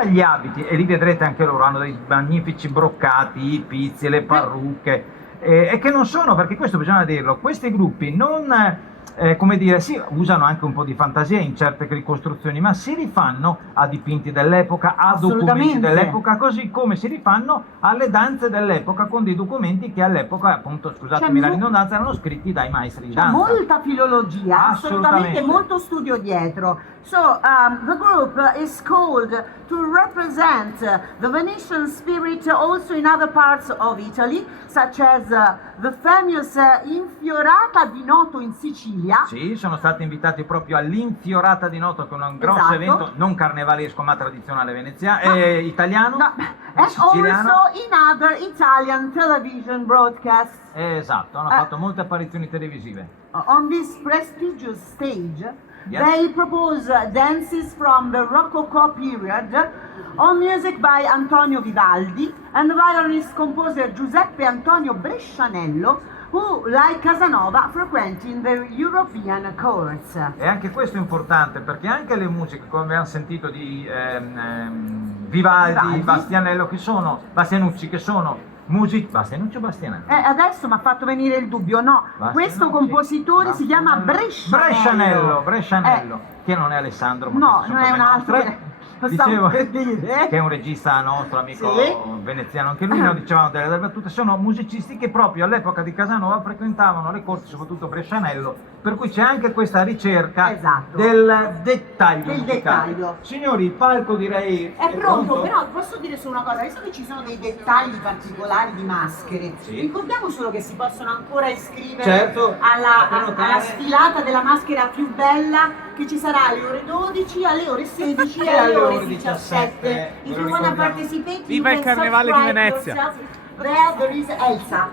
sia gli abiti, e li vedrete anche loro, hanno dei magnifici broccati, i pizzi, le parrucche, e che non sono, perché questo bisogna dirlo, questi gruppi non, come dire, sì, usano anche un po' di fantasia in certe ricostruzioni, ma si rifanno a dipinti dell'epoca, a documenti Assolutamente. dell'epoca, così come si rifanno alle danze dell'epoca con dei documenti che all'epoca, appunto, scusatemi la ridondanza, erano scritti dai maestri di C'è danza. molta filologia, assolutamente Assolutamente. molto studio dietro. So the group is called to represent the Venetian spirit also in other parts of Italy, such as the famous Infiorata di Noto in Sicilia. Sì, sono stati invitati proprio all'Infiorata di Noto, che è un grosso Esatto. evento non carnevalesco ma tradizionale veneziano, italiano, No, and siciliano. also in other Italian television broadcasts. Esatto, hanno fatto molte apparizioni televisive. On this prestigious stage, Yes. they propose dances from the Rococo period, on music by Antonio Vivaldi and the violinist composer Giuseppe Antonio Brescianello, who, like Casanova, frequenting the European courts. E anche questo è importante, perché anche le musiche, come abbiamo sentito, di Vivaldi, Bastianello, che sono Bastianucci, che sono musici. Bastianucci o Bastianello? Adesso mi ha fatto venire il dubbio, no, questo compositore si chiama Brescianello. Brescianello, che non è Alessandro, ma No, questi non sono è un come altro. nostre. Stavo Dicevo per dire. che è un regista nostro, amico Sì. veneziano, anche lui, noi dicevamo delle battute, sono musicisti che proprio all'epoca di Casanova frequentavano le corti, soprattutto Brescianello, per cui c'è anche questa ricerca Esatto. del dettaglio Del musicale. dettaglio. Signori, il palco direi È pronto, però posso dire solo una cosa, visto che ci sono dei dettagli particolari di maschere, Sì. ricordiamo solo che si possono ancora iscrivere Certo, alla sfilata della maschera più bella, che ci sarà alle ore 12, alle ore 16 e alle ore 17. If you wanna participate, Viva you il can Carnevale di subscribe Venezia! yourself. There is Elsa.